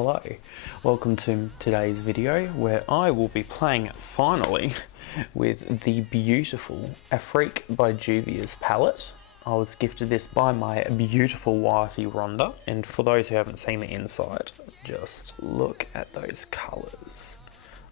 Hello, welcome to today's video where I will be playing finally with the beautiful Afrique by JUVIA'S palette. I was gifted this by my beautiful wifey Rhonda, and for those who haven't seen the inside, just look at those colours.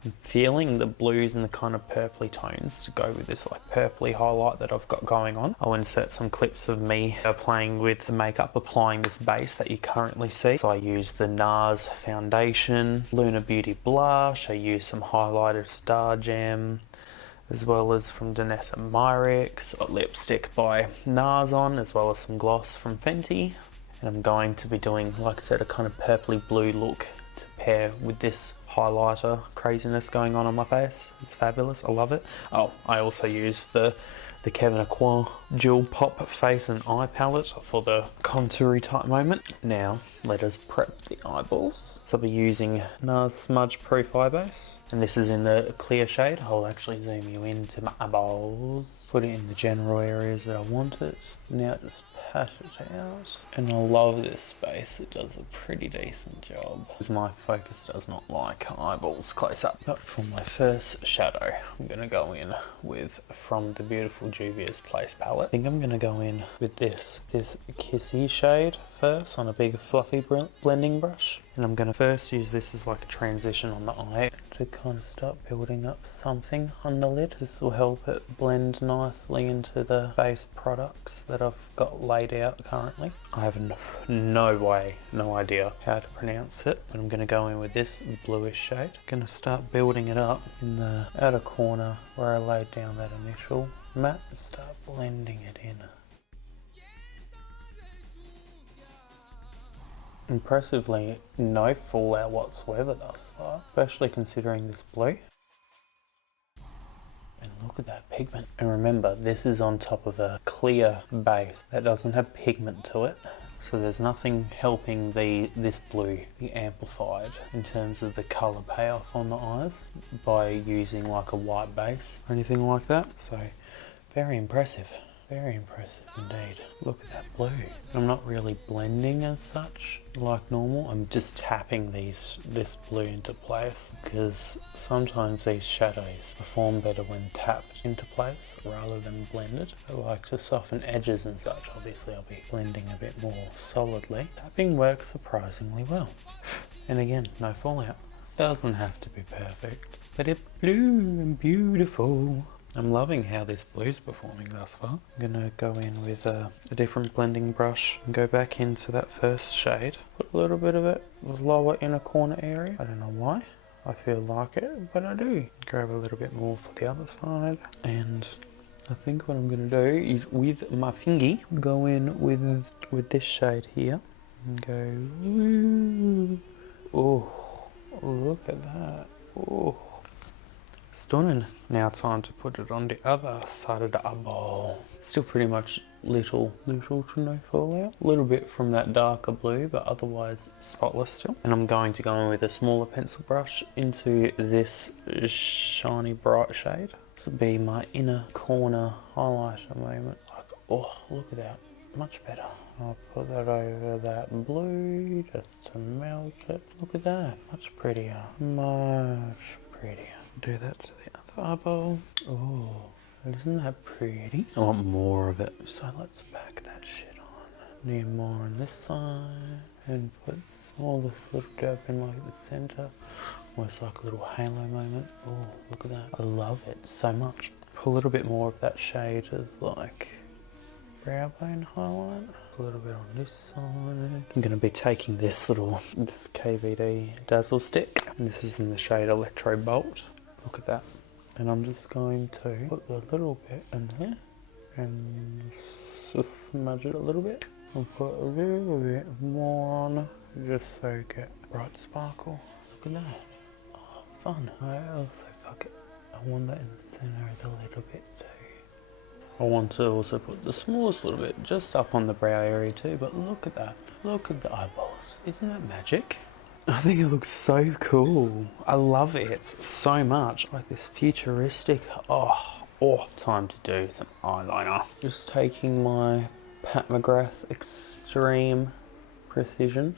I'm feeling the blues and the kind of purpley tones to go with this like purpley highlight that I've got going on. I'll insert some clips of me playing with the makeup, applying this base that you currently see. So I use the NARS foundation, Luna Beauty blush, I use some highlighted Star Gem, as well as from Danessa Myricks, got lipstick by NARS on, as well as some gloss from Fenty. And I'm going to be doing, like I said, a kind of purpley blue look to pair with this highlighter craziness going on my face. It's fabulous, I love it. Oh, I also use the Kevin Aqua Dual Pop Face and Eye Palette for the contour type moment. Now, let us prep the eyeballs. So I'll be using NARS Smudge Proof Eye Base, and this is in the clear shade. I'll actually zoom you into my eyeballs, put it in the general areas that I want it. Now just pat it out. And I love this base, it does a pretty decent job. Because my focus does not like eyeballs close up. But for my first shadow, I'm gonna go in with, from the beautiful JUVIA'S Place palette, I think I'm gonna go in with this Kissy shade first on a big fluffy blending brush. And I'm gonna first use this as like a transition on the eye to kind of start building up something on the lid. This will help it blend nicely into the base products that I've got laid out currently. I have no idea how to pronounce it, but I'm gonna go in with this bluish shade. Gonna start building it up in the outer corner where I laid down that initial matte and start blending it in. Impressively, no fallout whatsoever thus far, especially considering this blue. And look at that pigment. And remember, this is on top of a clear base that doesn't have pigment to it. So there's nothing helping this blue be amplified in terms of the colour payoff on the eyes by using like a white base or anything like that. So very impressive. Very impressive indeed. Look at that blue. I'm not really blending as such like normal. I'm just tapping this blue into place, because sometimes these shadows perform better when tapped into place rather than blended. I like to soften edges and such. Obviously I'll be blending a bit more solidly. Tapping works surprisingly well. And again, no fallout. Doesn't have to be perfect, but it's blue and beautiful. I'm loving how this blue's performing thus far. I'm gonna go in with a different blending brush and go back into that first shade. Put a little bit of it lower inner corner area. I don't know why. I feel like it, but I do. Grab a little bit more for the other side. And I think what I'm gonna do is with my fingy, go in with this shade here and go, woo. Oh, look at that. Oh. Stunning. Now time to put it on the other side of the eyeball. Still pretty much little to no fallout. A little bit from that darker blue, but otherwise spotless still. And I'm going to go in with a smaller pencil brush into this shiny bright shade. This will be my inner corner highlighter moment. Like, oh, look at that. Much better. I'll put that over that blue just to melt it. Look at that. Much prettier. Much prettier. Do that to the other eyeball. Oh, isn't that pretty? I want more of it. So let's pack that shit on. Need more on this side. And put all this little dab in like the center. Almost like a little halo moment. Oh, look at that. I love it so much. Put a little bit more of that shade as like brow bone highlight. A little bit on this side. I'm going to be taking this KVD Dazzle stick. And this is in the shade Electro Bolt. Look at that. And I'm just going to put a little bit in there and just smudge it a little bit. And put a little bit more on just so you get bright sparkle. Look at that. Oh, fun. I also, fuck it, I want that in the center of the little bit too. I want to also put the smallest little bit just up on the brow area too, but look at that. Look at the eyeballs. Isn't that magic? I think it looks so cool. I love it so much. Like this futuristic, oh, time to do some eyeliner. Just taking my Pat McGrath Extreme Precision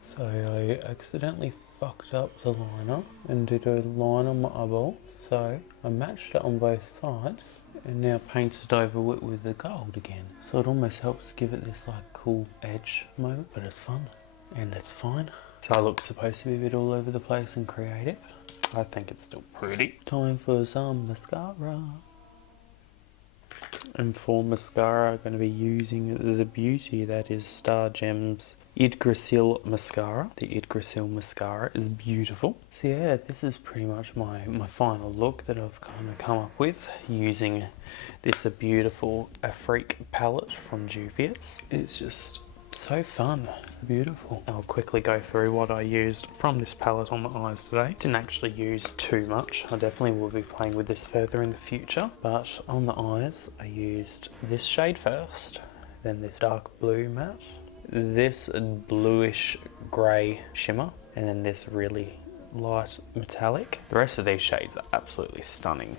So I accidentally fucked up the liner and did a line on my eyeball. So I matched it on both sides and now painted over it with the gold again. So it almost helps give it this like cool edge moment, but it's fun and it's fine. So I look supposed to be a bit all over the place and creative. I think it's still pretty. Time for some mascara. And for mascara, I'm going to be using the beauty that is Star Gems Yggdrasil mascara. The Yggdrasil mascara is beautiful. So yeah, this is pretty much my final look that I've kind of come up with using this beautiful Afrique palette from JUVIA'S. It's just so fun, beautiful. I'll quickly go through what I used from this palette on the eyes today. Didn't actually use too much. I definitely will be playing with this further in the future, but on the eyes I used this shade first, then this dark blue matte, this bluish grey shimmer, and then this really light metallic. The rest of these shades are absolutely stunning.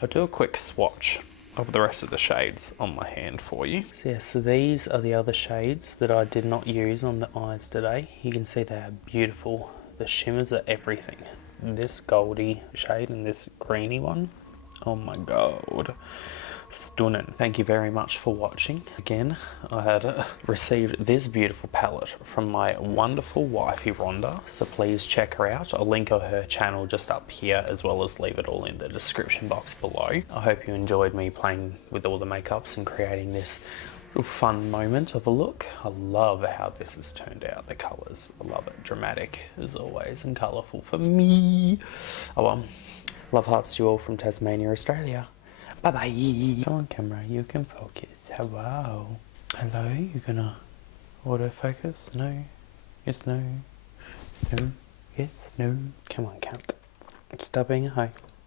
I'll do a quick swatch of the rest of the shades on my hand for you. So yeah, so these are the other shades that I did not use on the eyes today. You can see they are beautiful. The shimmers are everything. This goldy shade and this greeny one, oh my god, stunning. Thank you very much for watching. Again, I had received this beautiful palette from my wonderful wifey Rhonda, so please check her out. I'll link her channel just up here as well as leave it all in the description box below. I hope you enjoyed me playing with all the makeups and creating this little fun moment of a look. I love how this has turned out, the colours. I love it. Dramatic as always and colourful for me. Oh well, love hearts to you all from Tasmania, Australia. Bye bye. Come on camera, you can focus. Hello. Hello, you gonna autofocus? No. Yes, no. No. Yes, no. Come on, count. Stop being a hoe.